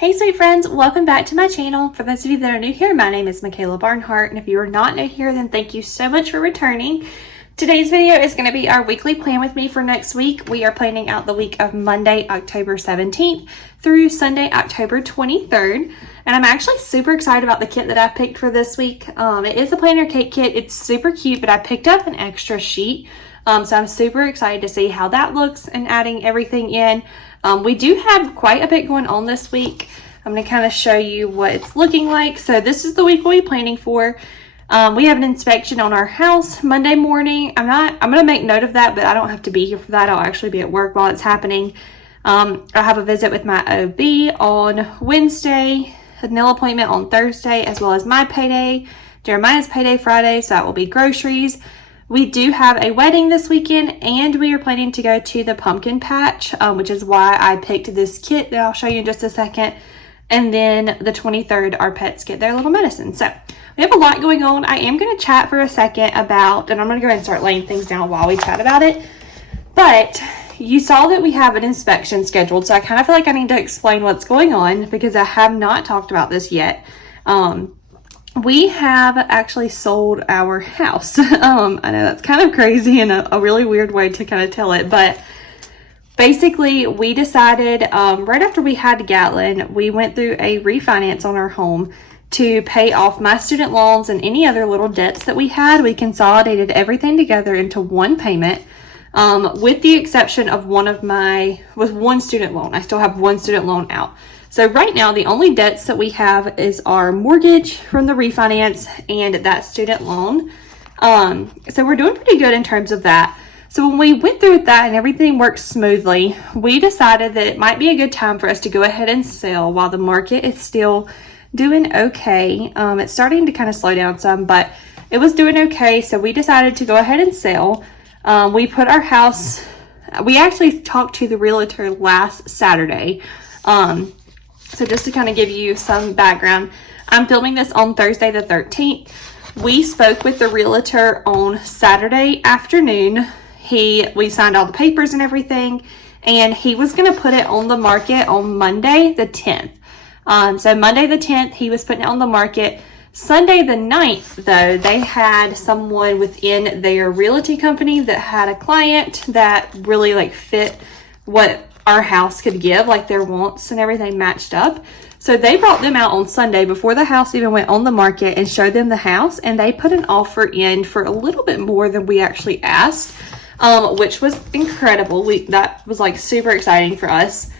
Hey sweet friends, welcome back to my channel. For those of you that are new here, my name is Michaela Barnhart, and if you are not new here, then thank you so much for returning. Today's video is going to be our weekly plan with me for next week. We are planning out the week of Monday, October 17th through Sunday, October 23rd. And I'm actually super excited about the kit that I picked for this week. It is a planner cake kit. It's super cute, but I picked up an extra sheet. So I'm super excited to see how that looks and adding everything in. We do have quite a bit going on this week. I'm going to kind of show you what it's looking like. So this is the week we'll be planning for. We have an inspection on our house Monday morning. I'm going to make note of that, but I don't have to be here for that. I'll actually be at work while it's happening. I have a visit with my OB on Wednesday, a nail appointment on Thursday, as well as my payday, Jeremiah's payday Friday. So that will be groceries. We do have a wedding this weekend, and we are planning to go to the pumpkin patch, which is why I picked this kit that I'll show you in just a second. And then the 23rd, our pets get their little medicine. So we have a lot going on. I am going to chat for a second about, and I'm going to go ahead and start laying things down while we chat about it. But you saw that we have an inspection scheduled, so I kind of feel like I need to explain what's going on because I have not talked about this yet. We have actually sold our house. I know that's kind of crazy and a really weird way to kind of tell it, but basically we decided right after we had Gatlin, we went through a refinance on our home to pay off my student loans and any other little debts that we had. We consolidated everything together into one payment, with the exception of one student loan. I still have one student loan out. So right now, the only debts that we have is our mortgage from the refinance and that student loan. So we're doing pretty good in terms of that. So when we went through with that and everything worked smoothly, we decided that it might be a good time for us to go ahead and sell while the market is still doing okay. It's starting to kind of slow down some, but it was doing okay. So we decided to go ahead and sell. We put our house, we actually talked to the realtor last Saturday. So just to kind of give you some background, I'm filming this on Thursday the 13th. We spoke with the realtor on Saturday afternoon. We signed all the papers and everything, and he was going to put it on the market on Monday the 10th. So Monday the 10th, he was putting it on the market. Sunday the 9th, though, they had someone within their realty company that had a client that really fit what our house could give, their wants and everything matched up. So they brought them out on Sunday before the house even went on the market and showed them the house, and they put an offer in for a little bit more than we actually asked, which was incredible. That was super exciting for us.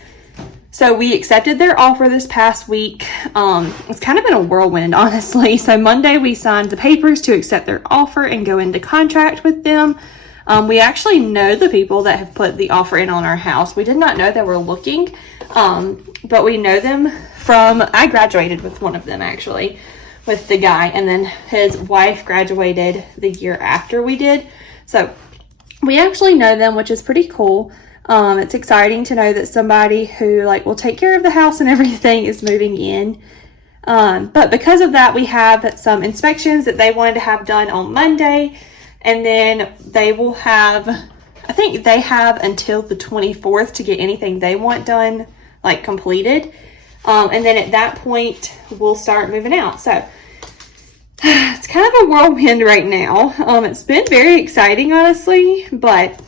So we accepted their offer this past week. It's kind of been a whirlwind, honestly. So Monday we signed the papers to accept their offer and go into contract with them. We actually know the people that have put the offer in on our house. We did not know they were looking, but we know them from, I graduated with one of them actually, with the guy, and then his wife graduated the year after we did. So we actually know them, which is pretty cool. It's exciting to know that somebody who will take care of the house and everything is moving in. But because of that, we have some inspections that they wanted to have done on Monday. And then they will have, I think they have until the 24th to get anything they want done, completed. And then at that point, we'll start moving out. So it's kind of a whirlwind right now. It's been very exciting, honestly, but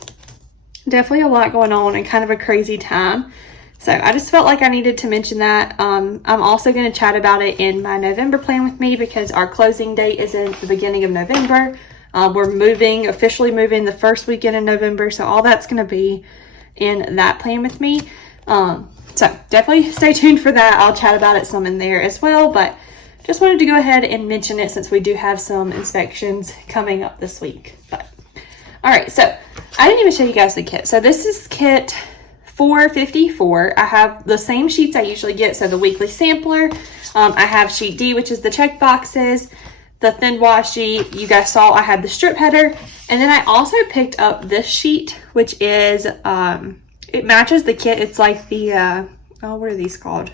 definitely a lot going on and kind of a crazy time. So I just felt like I needed to mention that. I'm also going to chat about it in my November plan with me because our closing date is in the beginning of November. We're officially moving the first weekend in November, so all that's going to be in that plan with me. So definitely stay tuned for that. I'll chat about it some in there as well, but just wanted to go ahead and mention it since we do have some inspections coming up this week. But all right, so I didn't even show you guys the kit. So this is kit 454. I have the same sheets I usually get, so the weekly sampler. I have sheet D, which is the check boxes. The thin washi, you guys saw I had the strip header, and then I also picked up this sheet, which is it matches the kit. It's like the what are these called?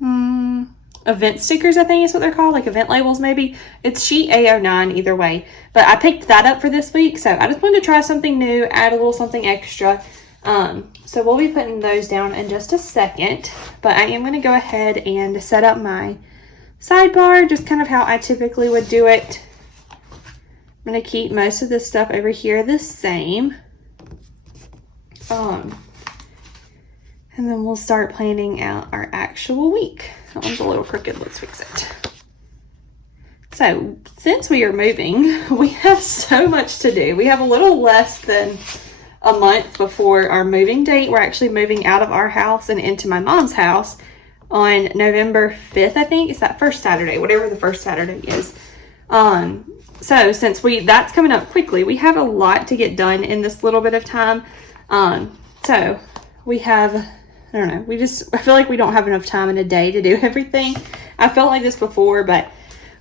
Event stickers, I think is what they're called, event labels maybe. It's sheet A09 either way, but I picked that up for this week, so I just wanted to try something new, add a little something extra. So we'll be putting those down in just a second, but I am going to go ahead and set up my sidebar, just kind of how I typically would do it. I'm going to keep most of this stuff over here the same. And then we'll start planning out our actual week. That one's a little crooked, let's fix it. So, since we are moving, we have so much to do. We have a little less than a month before our moving date. We're actually moving out of our house and into my mom's house on November 5th, I think. It's that first Saturday, whatever the first Saturday is. So since that's coming up quickly, we have a lot to get done in this little bit of time. So we have, I don't know, I feel like we don't have enough time in a day to do everything. I felt like this before, but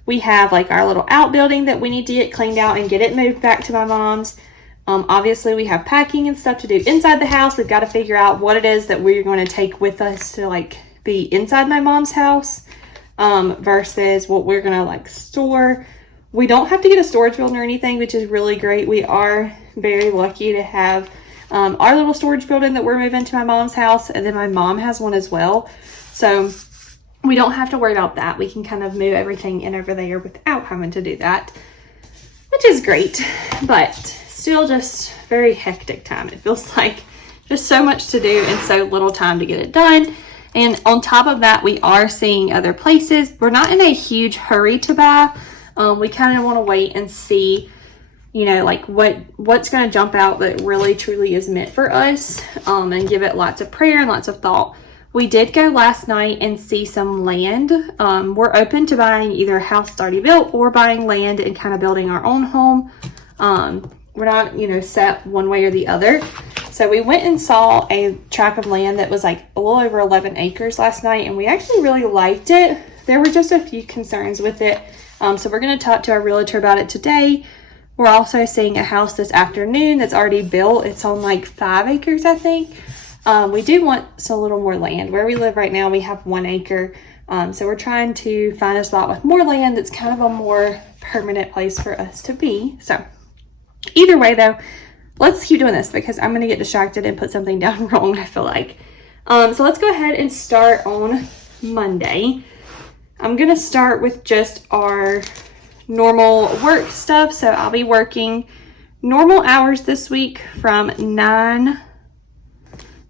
we have like our little outbuilding that we need to get cleaned out and get it moved back to my mom's. Obviously we have packing and stuff to do inside the house. We've got to figure out what it is that we're going to take with us to like be inside my mom's house, versus what we're going to like store. We don't have to get a storage building or anything, which is really great. We are very lucky to have our little storage building that we're moving to my mom's house, and then my mom has one as well. So we don't have to worry about that. We can kind of move everything in over there without having to do that, which is great, but still just very hectic time. It feels like just so much to do and so little time to get it done. And on top of that, we are seeing other places. We're not in a huge hurry to buy. We kind of want to wait and see, you know, like what's going to jump out that really truly is meant for us, and give it lots of prayer and lots of thought. We did go last night and see some land. We're open to buying either a house that's already built or buying land and kind of building our own home. We're not, you know, set one way or the other. So we went and saw a tract of land that was like a little over 11 acres last night, and we actually really liked it. There were just a few concerns with it. So we're going to talk to our realtor about it today. We're also seeing a house this afternoon that's already built. It's on like 5 acres, I think. We do want a little more land. Where we live right now, we have 1 acre. So we're trying to find a spot with more land that's kind of a more permanent place for us to be. So either way though, let's keep doing this because I'm going to get distracted and put something down wrong, I feel like. So let's go ahead and start on Monday. I'm going to start with just our normal work stuff. So I'll be working normal hours this week from 9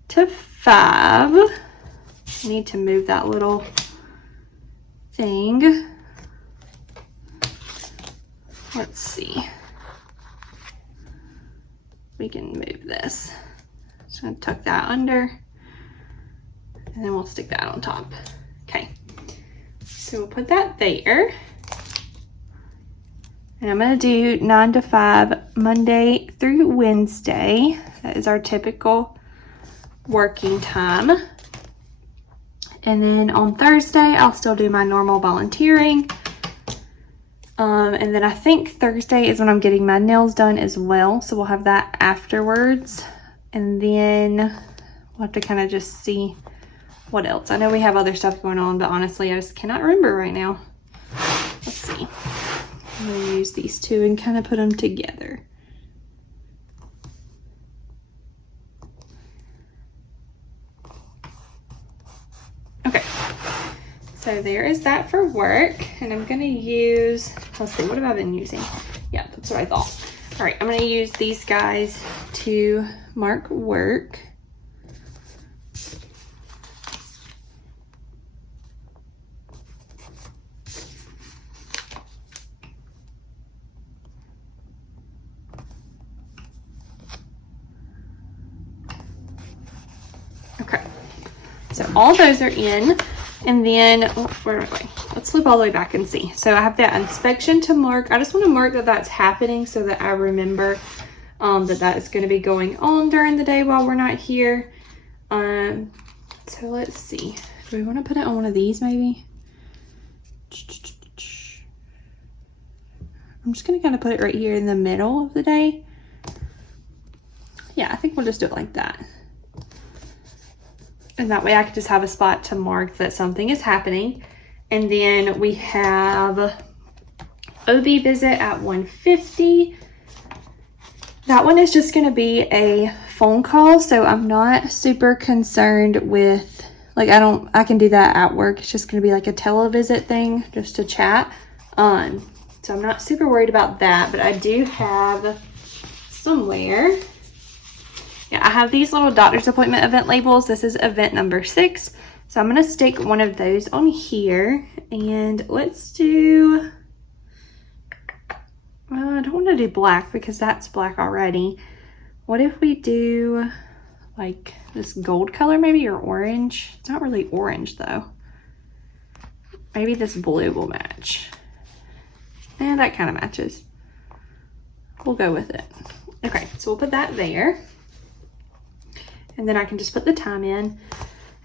to 5. I need to move that little thing. Let's see. We can move this. Just going to tuck that under, and then we'll stick that on top. Okay. So we'll put that there. And I'm going to do 9 to 5 Monday through Wednesday. That is our typical working time. And then on Thursday, I'll still do my normal volunteering. And then I think Thursday is when I'm getting my nails done as well. So we'll have that afterwards. And then we'll have to kind of just see what else. I know we have other stuff going on, but honestly, I just cannot remember right now. Let's see. I'm going to use these two and kind of put them together. Okay. So there is that for work. And I'm going to use, let's see, what have I been using? Yeah, that's what I thought. All right, I'm going to use these guys to mark work. Okay, so all those are in, and then where am I going? Let's flip all the way back and see. So I have that inspection to mark. I just want to mark that that's happening so that I remember that is going to be going on during the day while we're not here. So let's see. Do we want to put it on one of these maybe? I'm just going to kind of put it right here in the middle of the day. Yeah, I think we'll just do it like that. And that way I can just have a spot to mark that something is happening. And then we have OB visit at 1:50. That one is just going to be a phone call, so I'm not super concerned with, like, I can do that at work. It's just going to be like a televisit thing just to chat. So I'm not super worried about that, but I do have somewhere. Yeah, I have these little doctor's appointment event labels. This is event number 6. So I'm going to stick one of those on here, and let's do, I don't want to do black because that's black already. What if we do like this gold color maybe, or orange? It's not really orange though. Maybe this blue will match. And that kind of matches. We'll go with it. Okay, so we'll put that there. And then I can just put the time in.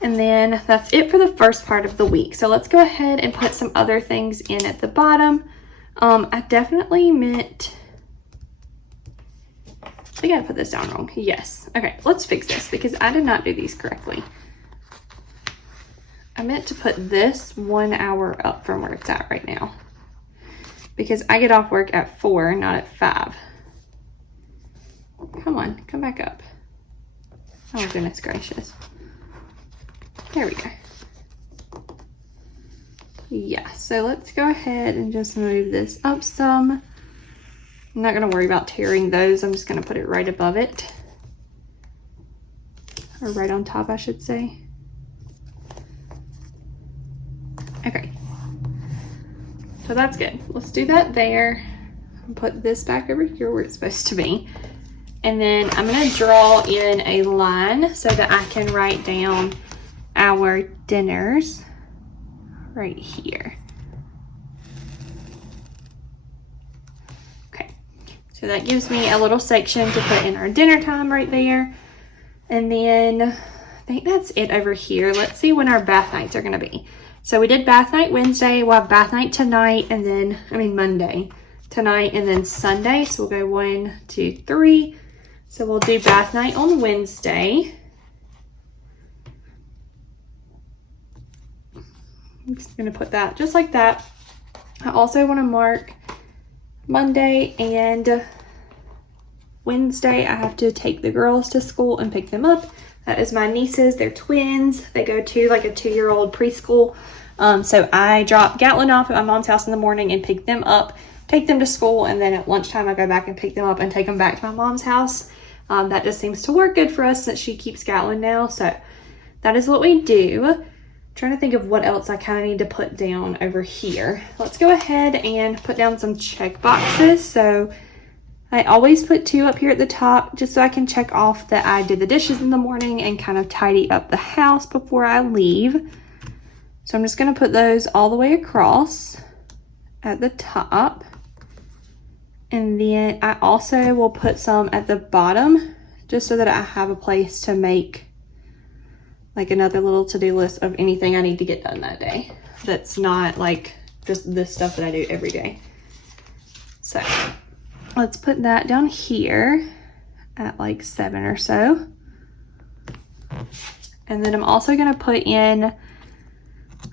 And then that's it for the first part of the week. So let's go ahead and put some other things in at the bottom. I definitely meant, I gotta put this down wrong. Yes. Okay, let's fix this because I did not do these correctly. I meant to put this 1 hour up from where it's at right now, because I get off work at 4, not at 5. Come on, come back up. Oh, goodness gracious. There we go. Yeah, so let's go ahead and just move this up some. I'm not going to worry about tearing those. I'm just going to put it right above it. Or right on top, I should say. Okay. So that's good. Let's do that there. Put this back over here where it's supposed to be. And then I'm going to draw in a line so that I can write down our dinners right here. Okay, so that gives me a little section to put in our dinner time right there. And then I think that's it over here. Let's see when our bath nights are going to be. So we did bath night Wednesday, we'll have bath night tonight, and then, Monday, tonight, and then Sunday. So we'll go 1, 2, 3. So we'll do bath night on Wednesday. I'm just going to put that just like that. I also want to mark Monday and Wednesday. I have to take the girls to school and pick them up. That is my nieces. They're twins. They go to like a 2-year-old preschool. So I drop Gatlin off at my mom's house in the morning and pick them up, take them to school, and then at lunchtime I go back and pick them up and take them back to my mom's house. That just seems to work good for us since she keeps Gatlin now. So that is what we do. Trying to think of what else I kind of need to put down over here. Let's go ahead and put down some check boxes. So I always put 2 up here at the top just so I can check off that I did the dishes in the morning and kind of tidy up the house before I leave. So I'm just going to put those all the way across at the top. And then I also will put some at the bottom just so that I have a place to make like another little to-do list of anything I need to get done that day. That's not like just this stuff that I do every day. So let's put that down here at like 7 or so. And then I'm also going to put in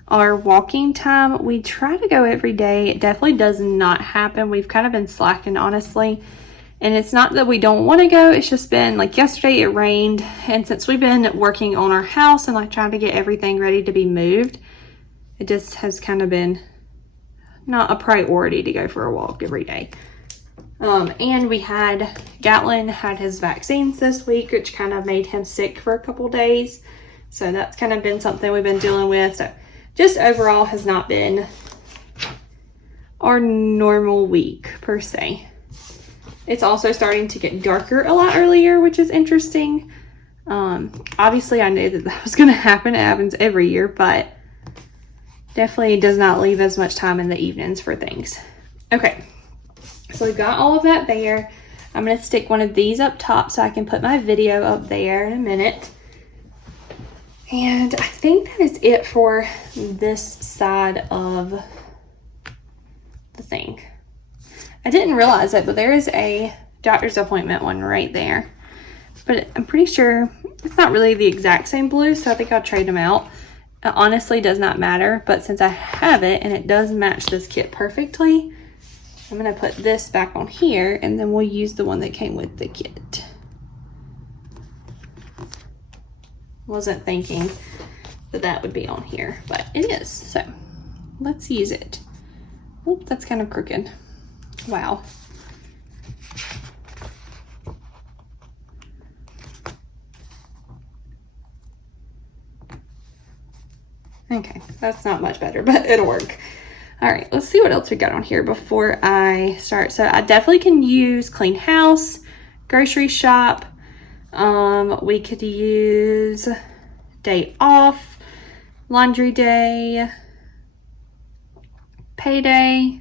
our walking time. We try to go every day. It definitely does not happen. We've kind of been slacking, honestly. And it's not that we don't want to go. It's just been like yesterday it rained. And since we've been working on our house and like trying to get everything ready to be moved, it just has kind of been not a priority to go for a walk every day. And Gatlin had his vaccines this week, which kind of made him sick for a couple days. So that's kind of been something we've been dealing with. So just overall has not been our normal week per se. It's also starting to get darker a lot earlier, which is interesting. Obviously I knew that was going to happen. It happens every year, but definitely does not leave as much time in the evenings for things. Okay, so we've got all of that there. I'm going to stick one of these up top so I can put my video up there in a minute. And I think that is it for this side of the thing. I didn't realize it, but there is a doctor's appointment one right there. But I'm pretty sure it's not really the exact same blue, so I think I'll trade them out. It honestly does not matter, but since I have it and it does match this kit perfectly, I'm going to put this back on here, and then we'll use the one that came with the kit. Wasn't thinking that that would be on here, but it is. So let's use it. Oop, that's kind of crooked. Wow. Okay, that's not much better, but it'll work. All right, let's see what else we got on here before I start. So I definitely can use clean house, grocery shop. We could use day off, laundry day, payday.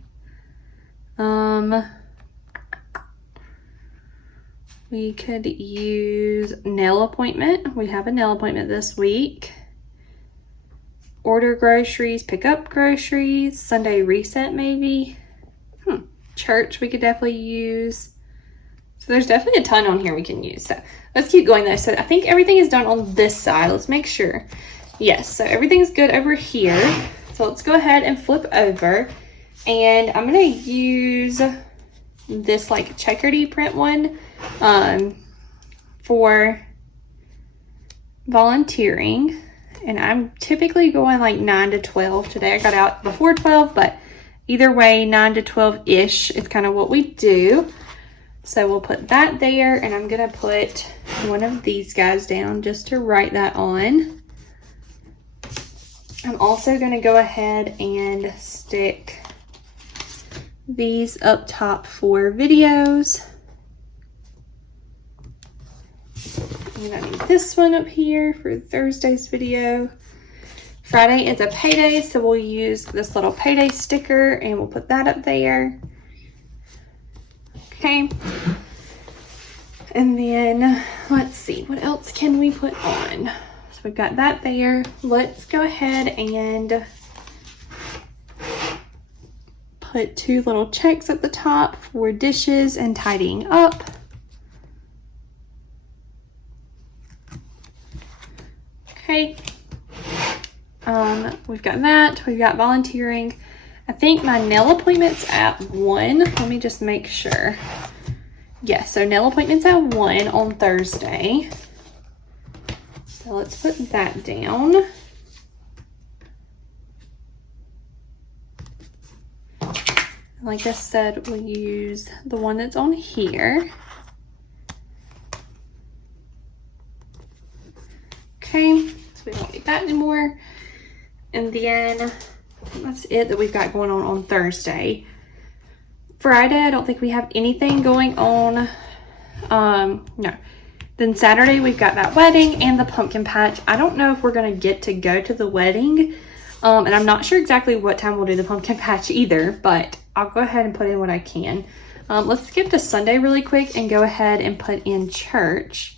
We could use nail appointment. We have a nail appointment this week. Order groceries, pick up groceries, Sunday reset maybe. Church we could definitely use. So there's definitely a ton on here we can use. So let's keep going though. So I think everything is done on this side. Let's make sure. Yes, so everything's good over here. So let's go ahead and flip over. And I'm gonna use this like checkered print one for volunteering. And I'm typically going like 9 to 12. Today I got out before 12, but either way, 9 to 12-ish is kind of what we do. So we'll put that there, and I'm gonna put one of these guys down just to write that on. I'm also gonna go ahead and stick these up top for videos. I'm gonna need this one up here for Thursday's video. Friday is a payday, so we'll use this little payday sticker and we'll put that up there. Okay. And then let's see, what else can we put on? So we've got that there. Let's go ahead and put 2 little checks at the top for dishes and tidying up. Okay, we've got that, we've got volunteering. I think my nail appointment's at 1. Let me just make sure. Yes, so nail appointment's at 1 on Thursday. So let's put that down. Like I said, we'll use the one that's on here. Okay, so we don't need that anymore. And then that's it that we've got going on Thursday. Friday, I don't think we have anything going on. No. Then Saturday, we've got that wedding and the pumpkin patch. I don't know if we're going to get to go to the wedding. And I'm not sure exactly what time we'll do the pumpkin patch either, but I'll go ahead and put in what I can. Let's skip to Sunday really quick and go ahead and put in church.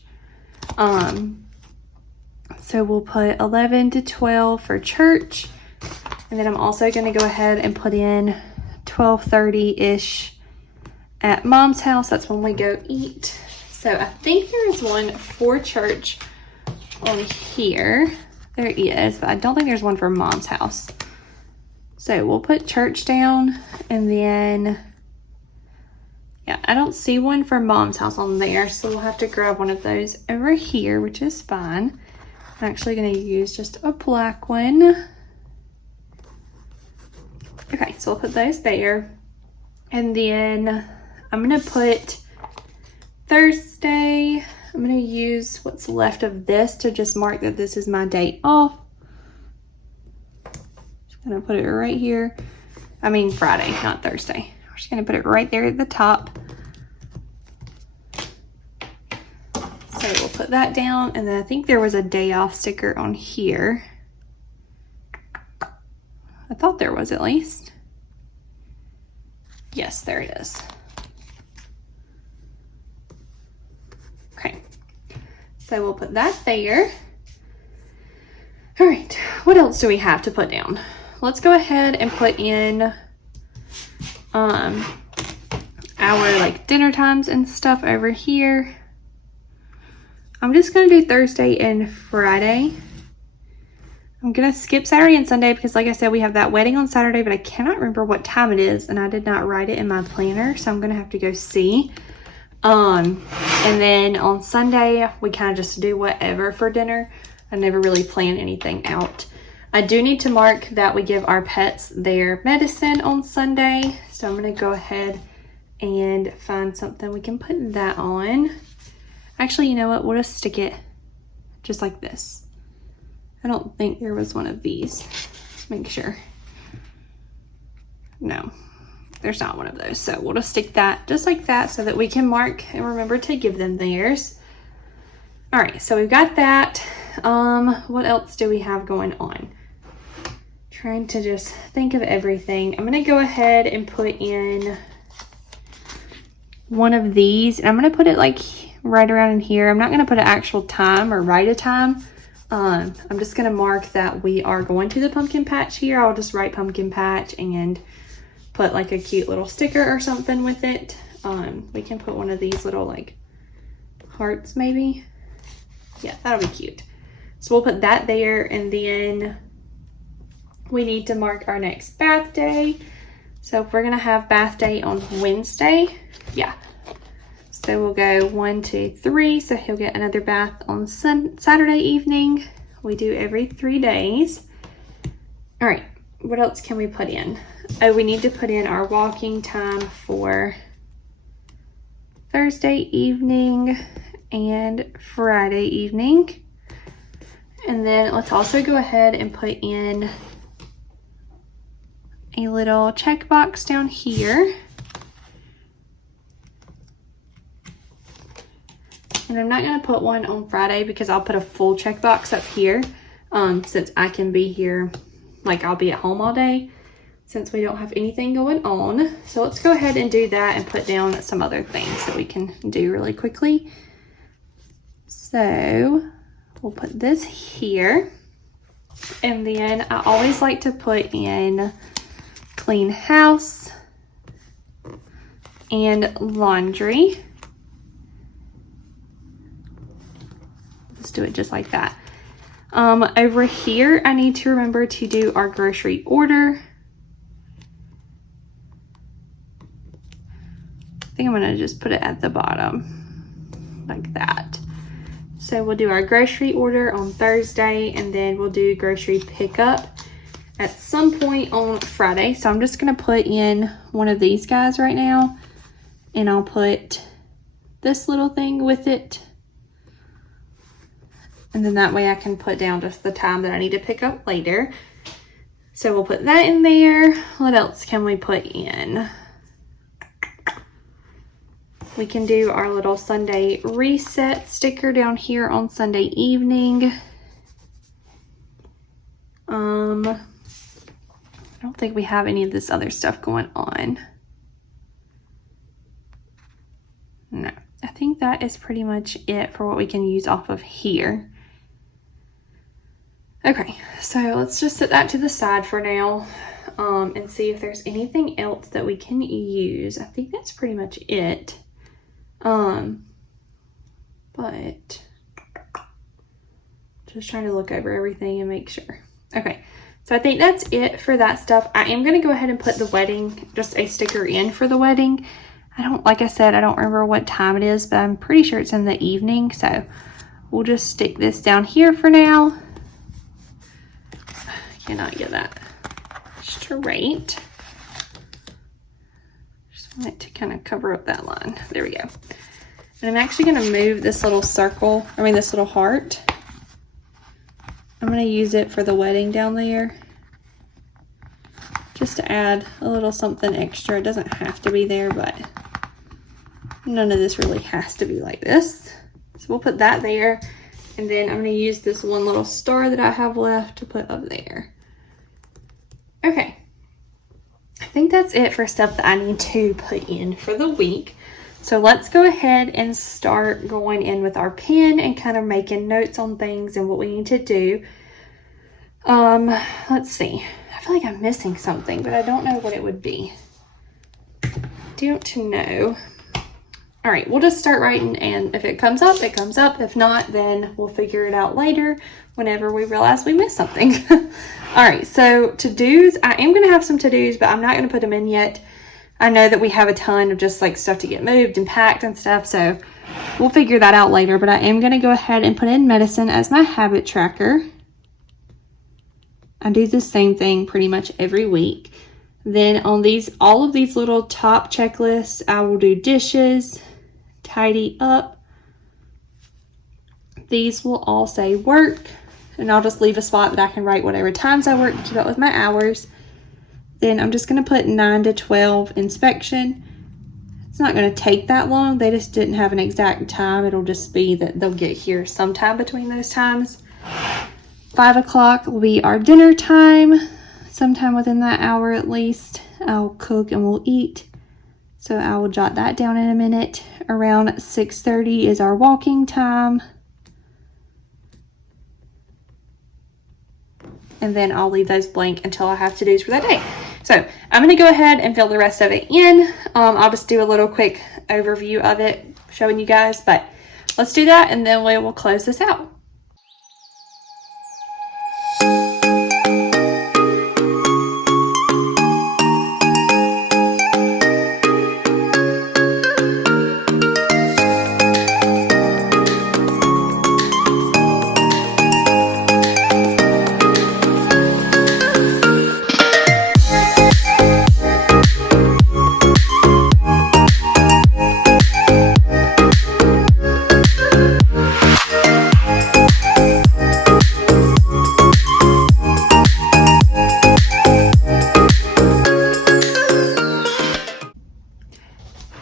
So we'll put 11 to 12 for church. And then I'm also going to go ahead and put in 12:30-ish at mom's house. That's when we go eat. So I think there is one for church on here. There is, but I don't think there's one for mom's house. So we'll put church down, and then, yeah, I don't see one for mom's house on there, so we'll have to grab one of those over here, which is fine. I'm actually going to use just a black one. Okay, so I'll put those there. And then I'm going to put Thursday, I'm going to use what's left of this to just mark that this is my day off. Just going to put it right here. I mean Friday, not Thursday. We're just going to put it right there at the top. So we'll put that down, and then I think there was a day off sticker on here. I thought there was at least. Yes, there it is. Okay, so we'll put that there. All right, what else do we have to put down? Let's go ahead and put in our like dinner times and stuff over here. I'm just gonna do Thursday and Friday. I'm gonna skip Saturday and Sunday because, like I said, we have that wedding on Saturday, but I cannot remember what time it is, and I did not write it in my planner, so I'm gonna have to go see. And then on Sunday, we kind of just do whatever for dinner. I never really plan anything out. I do need to mark that we give our pets their medicine on Sunday. So I'm going to go ahead and find something we can put that on. Actually, you know what? We'll just stick it just like this. I don't think there was one of these. Let's make sure. No, there's not one of those. So we'll just stick that just like that so that we can mark and remember to give them theirs. All right, so we've got that. What else do we have going on? Trying to just think of everything. I'm gonna go ahead and put in one of these, and I'm gonna put it like right around in here. I'm not gonna put an actual time or write a time. I'm just gonna mark that we are going to the pumpkin patch here. I'll just write pumpkin patch and put like a cute little sticker or something with it. We can put one of these little like hearts maybe. Yeah, that'll be cute. So we'll put that there, and then we need to mark our next bath day. So if we're gonna have bath day on Wednesday, yeah. So we'll go 1, 2, 3. So he'll get another bath on Saturday evening. We do every 3 days. All right, what else can we put in? Oh, we need to put in our walking time for Thursday evening and Friday evening. And then let's also go ahead and put in a little checkbox down here. And I'm not going to put one on Friday because I'll put a full checkbox up here since I can be here, like I'll be at home all day since we don't have anything going on. So let's go ahead and do that and put down some other things that we can do really quickly. So we'll put this here. And then I always like to put in clean house and laundry. Let's do it just like that. Over here, I need to remember to do our grocery order. I think I'm gonna just put it at the bottom like that. So we'll do our grocery order on Thursday, and then we'll do grocery pickup at some point on Friday. So I'm just gonna put in one of these guys right now, and I'll put this little thing with it. And then that way I can put down just the time that I need to pick up later. So we'll put that in there. What else can we put in? We can do our little Sunday reset sticker down here on Sunday evening. I don't think we have any of this other stuff going on. No, I think that is pretty much it for what we can use off of here. Okay, so let's just set that to the side for now and see if there's anything else that we can use. I think that's pretty much it. But just trying to look over everything and make sure. Okay, so I think that's it for that stuff. I am going to go ahead and put the wedding, just a sticker in for the wedding. Like I said, I don't remember what time it is, but I'm pretty sure it's in the evening. So we'll just stick this down here for now. Cannot get that straight. Just want it to kind of cover up that line. There we go. And I'm actually going to move this little circle, this little heart. I'm going to use it for the wedding down there, just to add a little something extra. It doesn't have to be there, but none of this really has to be like this. So we'll put that there, and then I'm going to use this one little star that I have left to put up there. Okay, I think that's it for stuff that I need to put in for the week. So let's go ahead and start going in with our pen and kind of making notes on things and what we need to do. Let's see. I feel like I'm missing something, but I don't know what it would be. Don't know. All right, we'll just start writing, and if it comes up, it comes up. If not, then we'll figure it out later whenever we realize we missed something. All right, so to-dos. I am going to have some to-dos, but I'm not going to put them in yet. I know that we have a ton of just like stuff to get moved and packed and stuff, so we'll figure that out later. But I am going to go ahead and put in medicine as my habit tracker. I do the same thing pretty much every week. Then on all of these little top checklists, I will do dishes, tidy up. These will all say work, and I'll just leave a spot that I can write whatever times I work to keep up with my hours. Then I'm just going to put 9 to 12 inspection. It's not going to take that long. They just didn't have an exact time. It'll just be that they'll get here sometime between those times. 5 o'clock will be our dinner time. Sometime within that hour at least, I'll cook and we'll eat. So I will jot that down in a minute. Around 6:30 is our walking time. And then I'll leave those blank until I have to-dos for that day. So I'm going to go ahead and fill the rest of it in. I'll just do a little quick overview of it, showing you guys. But let's do that, and then we will close this out.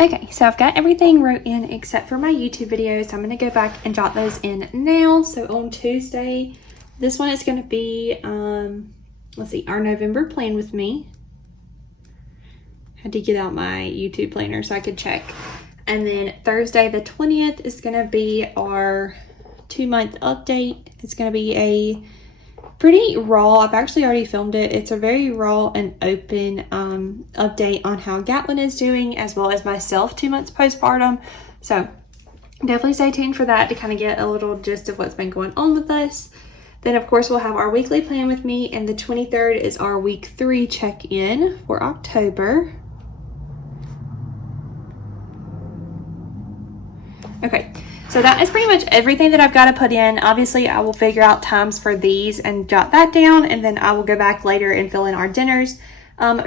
Okay, so I've got everything wrote in except for my YouTube videos. So I'm going to go back and jot those in now. So on Tuesday, this one is going to be, let's see, our November plan with me. Had to get out my YouTube planner so I could check. And then Thursday the 20th is going to be our 2-month update. It's going to be a pretty raw, I've actually already filmed it. It's a very raw and open update on how Gatlin is doing, as well as myself 2 months postpartum. So definitely stay tuned for that to kind of get a little gist of what's been going on with us. Then of course we'll have our weekly plan with me, and the 23rd is our week 3 check-in for October. Okay. So that is pretty much everything that I've got to put in. Obviously, I will figure out times for these and jot that down, and then I will go back later and fill in our dinners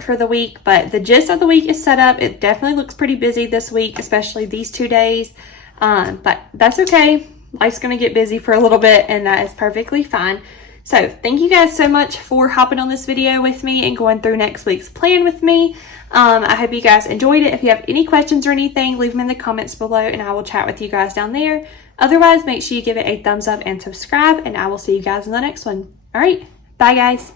for the week. But the gist of the week is set up. It definitely looks pretty busy this week, especially these 2 days. But that's okay. Life's going to get busy for a little bit, and that is perfectly fine. So thank you guys so much for hopping on this video with me and going through next week's plan with me. I hope you guys enjoyed it. If you have any questions or anything, leave them in the comments below and I will chat with you guys down there. Otherwise, make sure you give it a thumbs up and subscribe, and I will see you guys in the next one. All right, bye guys.